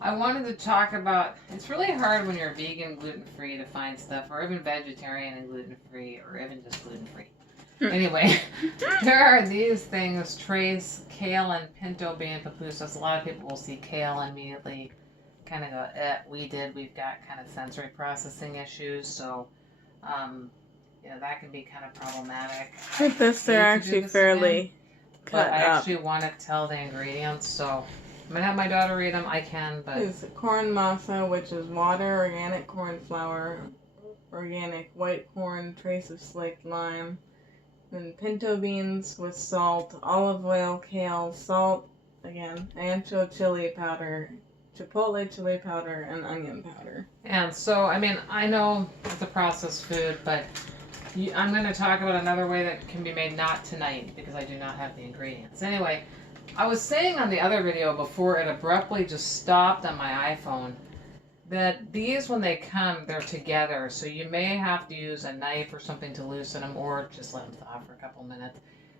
I wanted to talk about, it's really hard when you're vegan, gluten-free to find stuff, or even vegetarian and gluten-free, or even just gluten-free. Anyway, there are these things, trace, kale, and pinto bean pupusas. A lot of people will see kale and immediately kind of go, we've got kind of sensory processing issues, so, that can be kind of problematic. With this, they're actually fairly cut up. But I actually want to tell the ingredients, so I'm going to have my daughter read them. I can, but... It's corn masa, which is water, organic corn flour, organic white corn, trace of slaked lime, then pinto beans with salt, olive oil, kale, salt, again, ancho chili powder, chipotle chili powder, and onion powder. And so, I mean, I know it's a processed food, but I'm going to talk about another way that can be made, not tonight, because I do not have the ingredients. Anyway, I was saying on the other video before it abruptly just stopped on my iPhone that these, when they come, they're together. So you may have to use a knife or something to loosen them, or just let them thaw for a couple minutes.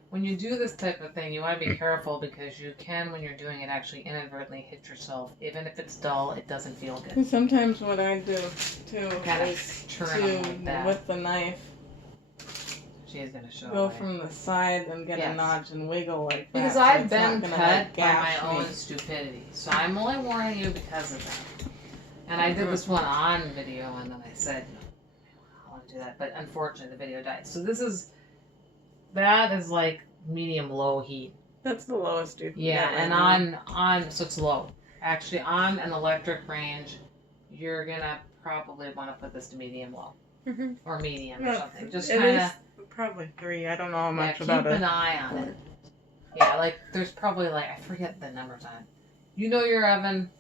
When you do this type of thing, you want to be careful because you can, when you're doing it, actually inadvertently hit yourself. Even if it's dull, it doesn't feel good. And sometimes what I do too is turn them like that with the knife. She is going to show go from the side and get a notch and wiggle like that. Because I've been cut by my own stupidity. So I'm only warning you because of that. And I did this one on video, and then I said, I want to do that. But unfortunately, the video died. So that is like medium-low heat. That's the lowest you can get. Yeah, and so it's low. Actually, on an electric range, you're going to probably want to put this to medium-low. Mm-hmm. Or medium or something. Just kind of... Probably 3. I don't know much about it. Keep an eye on it. Yeah, like there's probably I forget the numbers on it. You know your oven.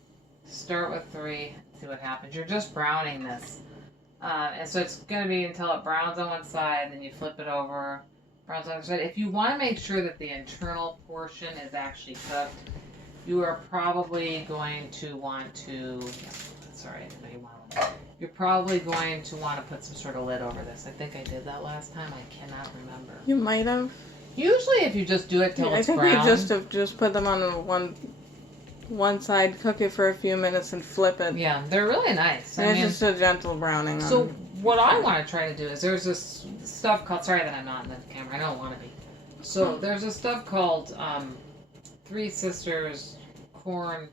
Start with 3. See what happens. You're just browning this, and so it's going to be until it browns on one side, then you flip it over, browns on the other side. If you want to make sure that the internal portion is actually cooked, you are probably going to want to. Sorry, I didn't know you wanted one. You're probably going to want to put some sort of lid over this. I think I did that last time. I cannot remember. You might have. Usually, if you just do it till it's brown. I think you just put them on one side, cook it for a few minutes, and flip it. Yeah, they're really nice. And it's just a gentle browning. So what I want to try to do is there's this stuff called. Sorry that I'm not in the camera. I don't want to be. So there's this stuff called Three Sisters corn.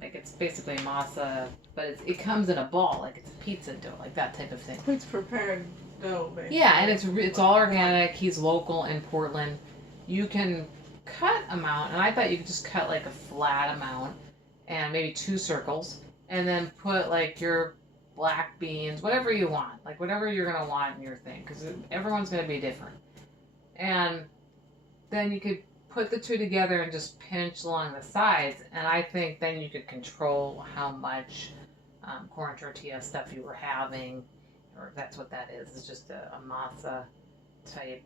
Like it's basically masa, but it comes in a ball, like it's pizza dough, like that type of thing. It's prepared dough, basically. Yeah, and it's all organic. He's local in Portland. You can cut amount, and I thought you could just cut like a flat amount, and maybe 2 circles, and then put like your black beans, whatever you want, like whatever you're gonna want in your thing, because everyone's gonna be different. And then you could put the 2 together and just pinch along the sides, and I think then you could control how much corn tortilla stuff you were having, or if that's what that is. It's just a masa type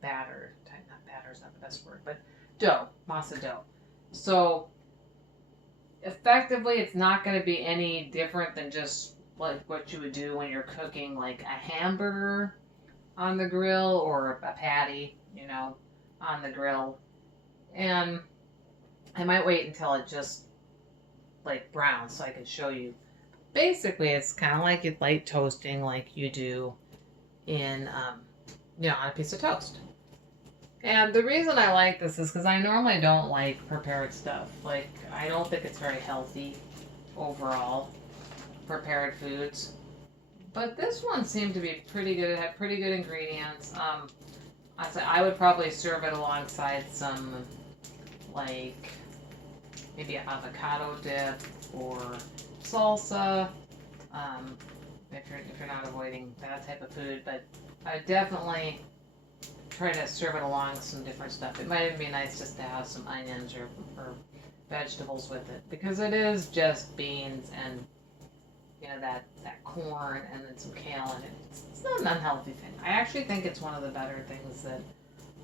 batter. Not batter is not the best word, but dough, masa dough. So effectively, it's not going to be any different than just like what you would do when you're cooking like a hamburger on the grill or a patty, on the grill. And I might wait until it just like browns so I can show you. Basically, it's kind of like light toasting like you do in, on a piece of toast. And the reason I like this is because I normally don't like prepared stuff. Like, I don't think it's very healthy overall, prepared foods. But this one seemed to be pretty good. It had pretty good ingredients. I would probably serve it alongside some, like, maybe an avocado dip or salsa, if you're not avoiding that type of food. But I would definitely try to serve it along some different stuff. It might even be nice just to have some onions or vegetables with it, because it is just beans and that corn and then some kale in it. It's not an unhealthy thing. I actually think it's one of the better things that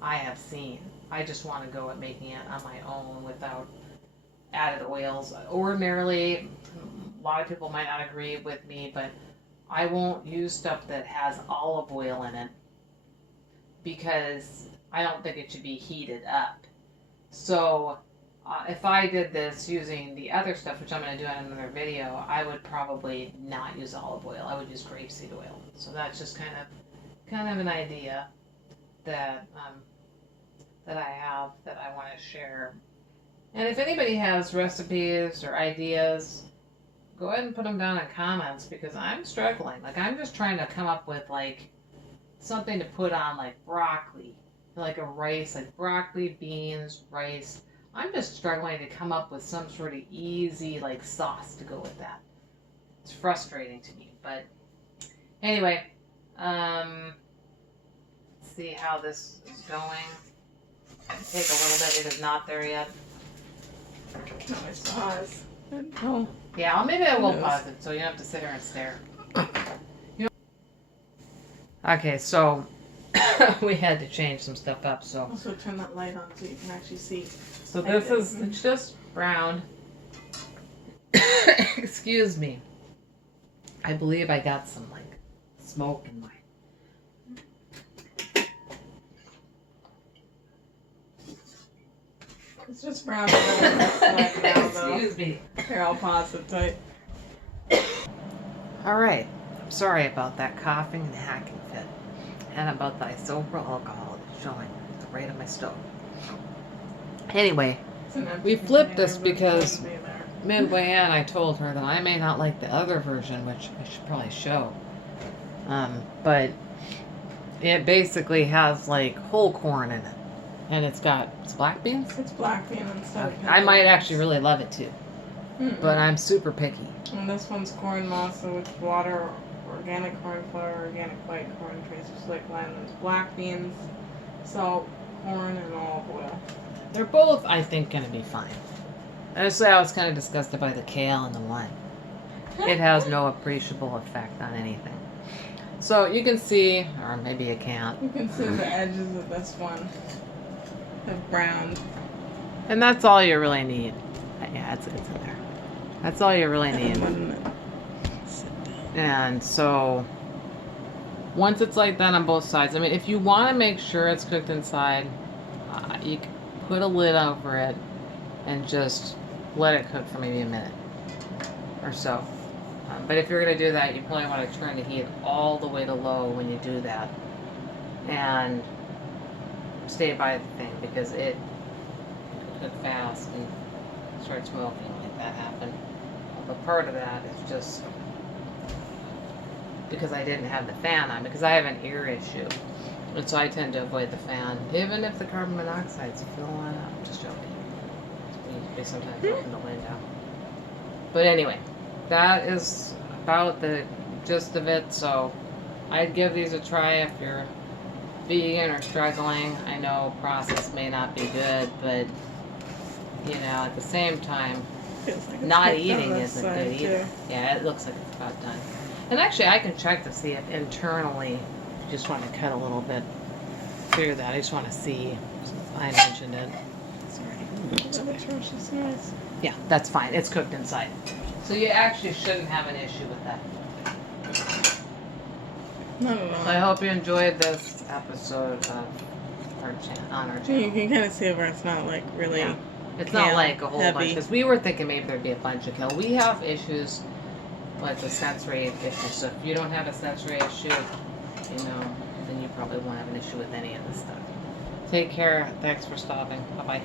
I have seen. I just want to go at making it on my own without added oils. Ordinarily, a lot of people might not agree with me, but I won't use stuff that has olive oil in it because I don't think it should be heated up. So if I did this using the other stuff, which I'm going to do in another video, I would probably not use olive oil. I would use grapeseed oil. So that's just kind of an idea that that I have that I want to share. And if anybody has recipes or ideas, go ahead and put them down in comments because I'm struggling. Like I'm just trying to come up with like something to put on like broccoli, like a rice, like broccoli, beans, rice. I'm just struggling to come up with some sort of easy like sauce to go with that. It's frustrating to me, but anyway, let's see how this is going. Take a little bit. It is not there yet. No, it's pause. Oh. Yeah, well, maybe I will pause it so you don't have to sit here and stare. Okay, so we had to change some stuff up. So also turn that light on so you can actually see. So this is it's just browned. Excuse me. I believe I got some like smoke in my. It's just brown. Excuse me. Here, I'll pause it tight. All right. I'm sorry about that coughing and hacking fit, and about the isopropyl alcohol that's showing right on my stove. Anyway, we flipped this because midway in I told her that I may not like the other version, which I should probably show. But it basically has like whole corn in it. And it's black beans? It's black bean and stuff. Okay. I might actually really love it too. But I'm super picky. And this one's corn masa with water, organic corn flour, organic white corn, trace of slick lime. There's black beans, salt, corn, and olive oil. They're both, I think, going to be fine. Honestly, I was kind of disgusted by the kale and the one. It has no appreciable effect on anything. So you can see, or maybe you can't. You can see the edges of this one have browned. And that's all you really need. Yeah, it's in there. That's all you really need. And so once it's like that on both sides, I mean, if you want to make sure it's cooked inside, you can put a lid over it and just let it cook for maybe a minute or so. But if you're going to do that, you probably want to turn the heat all the way to low when you do that. And stay by the thing because it can cook fast and start smoking like that happened. But part of that is just because I didn't have the fan on, because I have an ear issue. And so I tend to avoid the fan, even if the carbon monoxide's filling up. I'm just joking. We sometimes open the window. But anyway, that is about the gist of it. So I'd give these a try if you're vegan or struggling. I know process may not be good, but you know, at the same time, like not eating isn't good either. Yeah, it looks like it's about done. And actually, I can check to see if internally, you just want to cut a little bit through that. I just want to see. I mentioned it. Sorry. Atrocious noise. Yeah, that's fine. It's cooked inside. So you actually shouldn't have an issue with that. Not at all. I hope you enjoyed this episode of our channel. You can kind of see where it's not like really. Yeah. It's not like a whole bunch, because we were thinking maybe there'd be a bunch of kale. We have issues with the sensory issue, so if you don't have a sensory issue, you know, then you probably won't have an issue with any of this stuff. Take care. Thanks for stopping. Bye-bye.